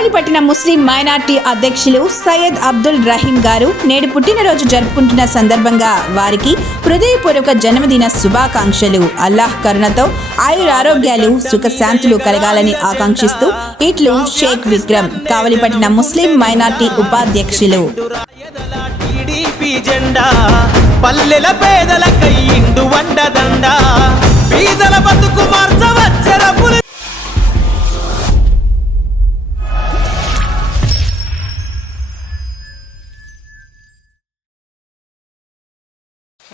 కావలిపట్టిన Muslim minority అధ్యక్షులు సయ్యద్ అబ్దుల్ రహీం గారు నేడు పుట్టినరోజు జరుపుకుంటున్న సందర్భంగా వారికి హృదయపూర్వక జన్మదిన శుభాకాంక్షలు. అల్లాహ్ కరుణతో ఆయురారోగ్యాలు సుఖశాంతులు కలగాలని ఆకాంక్షిస్తూ ఇట్లు షేక్ విక్రమ్, కావలిపట్టిన ముస్లిం మైనార్టీ ఉపాధ్యక్షులు. పల్లెల పేదల కయ్యిండు వండదండ పేదల బతుకు మార్చవచ్చర.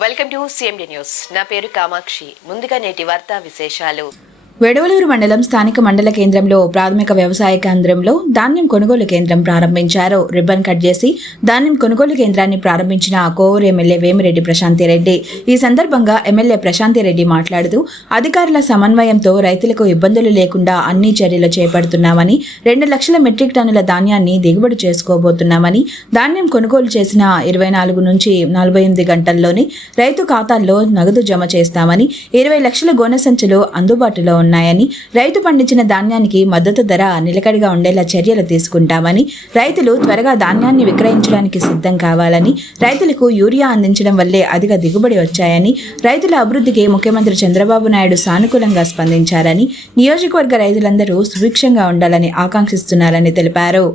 Welcome to CMD news. నా పేరు కామాక్షి. ముందుగా నేటి వార్తా విశేషాలు. వెడవలూరు మండలం స్థానిక మండల కేంద్రంలో ప్రాథమిక వ్యవసాయ కేంద్రంలో ధాన్యం కొనుగోలు కేంద్రం ప్రారంభించారు. రిబ్బన్ కట్ చేసి ధాన్యం కొనుగోలు కేంద్రాన్ని ప్రారంభించిన కోవూరు ఎమ్మెల్యే వేమిరెడ్డి ప్రశాంతిరెడ్డి. ఈ సందర్భంగా ఎమ్మెల్యే ప్రశాంతిరెడ్డి మాట్లాడుతూ అధికారుల సమన్వయంతో రైతులకు ఇబ్బందులు లేకుండా అన్ని చర్యలు చేపడుతున్నామని, 2 లక్షల మెట్రిక్ టన్నుల ధాన్యాన్ని దిగుబడి చేసుకోబోతున్నామని, ధాన్యం కొనుగోలు చేసిన 24 నుంచి 48 గంటల్లోనే రైతు ఖాతాల్లో నగదు జమ చేస్తామని, 20 లక్షల గోనె సంచులు అందుబాటులో ఉన్నాయని, రైతు పండించిన ధాన్యానికి మద్దతు ధర నిలకడగా ఉండేలా చర్యలు తీసుకుంటామని, రైతులు త్వరగా ధాన్యాన్ని విక్రయించడానికి సిద్ధం కావాలని, రైతులకు యూరియా అందించడం వల్లే అధిక దిగుబడి వచ్చాయని, రైతుల అభివృద్ధికి ముఖ్యమంత్రి చంద్రబాబు నాయుడు సానుకూలంగా స్పందించారని, నియోజకవర్గ రైతులందరూ సుభిక్షంగా ఉండాలని ఆకాంక్షిస్తున్నారని తెలిపారు.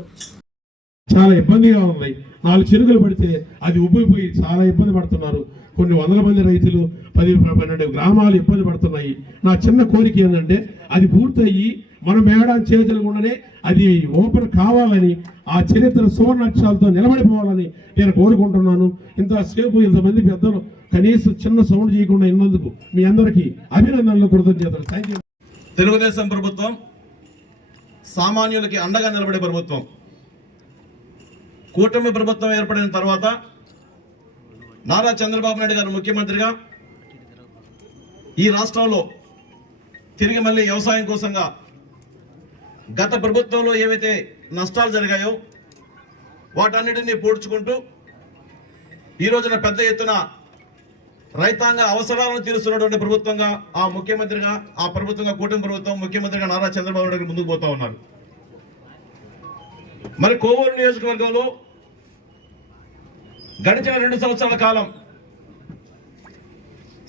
చాలా ఇబ్బందిగా ఉంది. 4 చిరుకులు పడితే అది ఉబ్బిపోయి చాలా ఇబ్బంది పడుతున్నారు. కొన్ని వందల మంది రైతులు 10-12 గ్రామాలు ఇబ్బంది పడుతున్నాయి. నా చిన్న కోరిక ఏంటంటే అది పూర్తయ్యి మన మేడా చేతులు ఉండనే అది ఓపెన్ కావాలని, ఆ చరిత్ర సువర్ణాక్షరాలతో నిలబడిపోవాలని నేను కోరుకుంటున్నాను. ఇంతసేపు ఇంతమంది పెద్దలు కనీసం చిన్న సౌండ్ చేయకుండా ఇన్నందుకు మీ అందరికీ అభినందనలు, కృతజ్ఞతలు. Thank you. తెలుగుదేశం ప్రభుత్వం సామాన్యులకి అండగా నిలబడే ప్రభుత్వం. కూటమి ప్రభుత్వం ఏర్పడిన తర్వాత నారా చంద్రబాబు నాయుడు గారు ముఖ్యమంత్రిగా ఈ రాష్ట్రంలో తిరిగి మళ్ళీ వ్యవసాయం కోసంగా గత ప్రభుత్వంలో ఏవైతే నష్టాలు జరిగాయో వాటన్నిటినీ పూడ్చుకుంటూ ఈ రోజున పెద్ద ఎత్తున రైతాంగ అవసరాలను తీరుస్తున్నటువంటి ప్రభుత్వంగా ఆ ముఖ్యమంత్రిగా, ఆ ప్రభుత్వంగా కూటమి ప్రభుత్వం ముఖ్యమంత్రిగా నారా చంద్రబాబు నాయుడు ముందుకు పోతా ఉన్నారు. మరి కోవూరు నియోజకవర్గంలో గడిచిన 2 సంవత్సరాల కాలం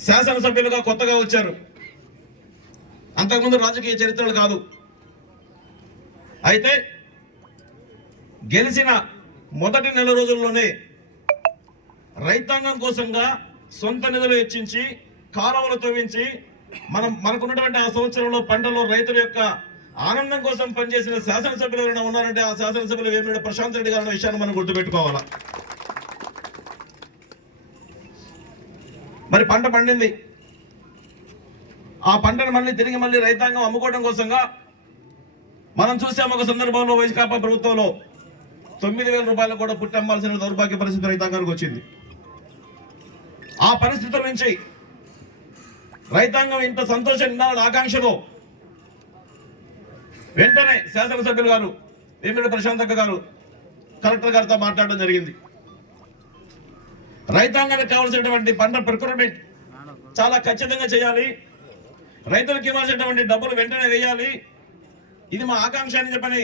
శాసనసభ్యులుగా కొత్తగా వచ్చారు. అంతకుముందు రాజకీయ చరిత్రలు కాదు. అయితే గెలిచిన మొదటి నెల రోజుల్లోనే రైతాంగం కోసంగా సొంత నిధులు హెచ్చించి కాలువలు తవ్వించి మనకున్నటువంటి ఆ సంవత్సరంలో పంటలో రైతుల యొక్క ఆనందం కోసం పనిచేసిన శాసనసభ్యులు ఎవరైనా ఉన్నారంటే ఆ శాసనసభ్యులు వేమిరెడ్డి ప్రశాంత్ రెడ్డి గారి విషయాన్ని మనం గుర్తుపెట్టుకోవాలా. మరి పంట పండింది. ఆ పంటను మళ్ళీ రైతాంగం అమ్ముకోవడం కోసంగా మనం చూసాము. ఒక సందర్భంలో వైకాపా ప్రభుత్వంలో 9,000 రూపాయలు కూడా పుట్టమ్మాల్సిన దౌర్భాగ్య పరిస్థితి రైతాంగానికి వచ్చింది. ఆ పరిస్థితుల నుంచి రైతాంగం ఇంత సంతోషం ఉండాలని ఆకాంక్షలో వెంటనే శాసనసభ్యులు గారు వేమిరెడ్డి ప్రశాంత్ గారు కలెక్టర్ గారితో మాట్లాడడం జరిగింది. రైతాంగానికి కావాల్సినటువంటి పంట ప్రొక్యూర్మెంట్ చాలా ఖచ్చితంగా చేయాలి, రైతులకు ఇవ్వాల్సినటువంటి డబ్బులు వెంటనే వేయాలి, ఇది మా ఆకాంక్ష అని చెప్పని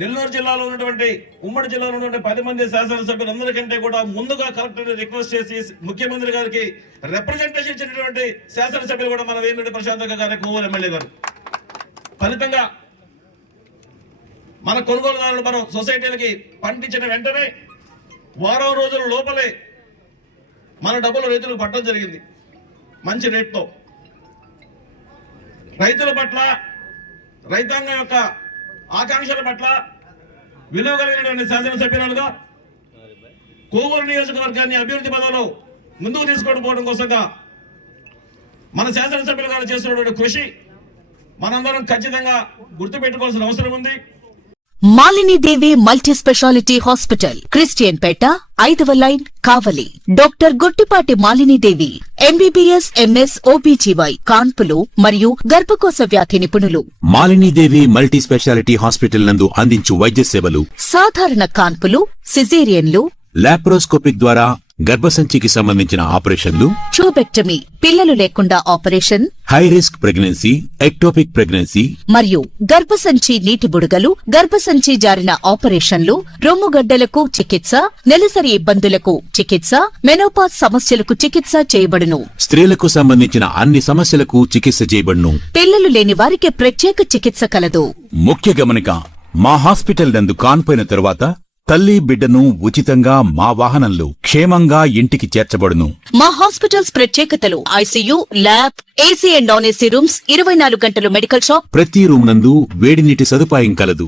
నెల్లూరు జిల్లాలో ఉన్నటువంటి ఉమ్మడి జిల్లాలో ఉన్నటువంటి 10 మంది శాసనసభ్యులందరికంటే కూడా ముందుగా కలెక్టర్ని రిక్వెస్ట్ చేసి ముఖ్యమంత్రి గారికి రిప్రజెంటేషన్ ఇచ్చినటువంటి శాసనసభ్యులు కూడా మన వేమిరెడ్డి ప్రశాంత్ గారు, కోవూరు ఎమ్మెల్యే గారు. ఫలితంగా మన కొనుగోలుదారులు మనం సొసైటీలకి పండించిన వెంటనే వారం రోజుల లోపలే మన డబ్బులు రైతులకు పట్టడం జరిగింది మంచి రేట్తో. రైతుల పట్ల, రైతాంగం యొక్క ఆకాంక్షల పట్ల విలువ కలిగినటువంటి శాసనసభ్యులుగా కోవూరు నియోజకవర్గాన్ని అభివృద్ధి పదంలో ముందుకు తీసుకొని పోవడం కోసంగా మన శాసనసభ్యులు గారు చేస్తున్నటువంటి కృషి మనందరం ఖచ్చితంగా గుర్తుపెట్టుకోవాల్సిన అవసరం ఉంది. Malini Devi multi speciality hospital, Christian Peta, 5వ line, Kavali. Doctor Guttipati Malinidevi, MBBS, MS, OBGY, కాన్పులు మరియు గర్భకోశ వ్యాధి నిపుణులు. మాలినీదేవి మల్టీ స్పెషాలిటీ హాస్పిటల్ నందు అందించు వైద్య సేవలు: సాధారణ కాన్పులు, సిజేరియన్లు, లాప్రోస్కోపిక్ ద్వారా గర్భసంచికి సంబంధించిన ఆపరేషన్లు, ట్యూబెక్టమీ పిల్లలు లేకుండా operation, high risk pregnancy, ectopic pregnancy, మరియు గర్భసంచి నీటి బుడగలు, గర్భసంచి జారిన ఆపరేషన్లు, రొమ్ముగడ్డలకు చికిత్స, నెలసరి ఇబ్బందులకు చికిత్స, మెనోపాజ్ సమస్యలకు చికిత్స చేయబడును. స్త్రీలకు సంబంధించిన అన్ని సమస్యలకు చికిత్స చేయబడును. పిల్లలు లేని వారికి ప్రత్యేక చికిత్స కలదు. ముఖ్య గమనిక, మా హాస్పిటల్ నందు కాన్పోయిన తరువాత తల్లి బిడ్డను ఉచితంగా మా వాహనంలో క్షేమంగా ఇంటికి చేర్చబడును. మా హాస్పిటల్స్ ప్రత్యేకతలు: ICU, lab, AC and non AC rooms, 24 గంటలు మెడికల్ షాప్, ప్రతి రూమ్ నందు వేడి నీటి సదుపాయం కలదు.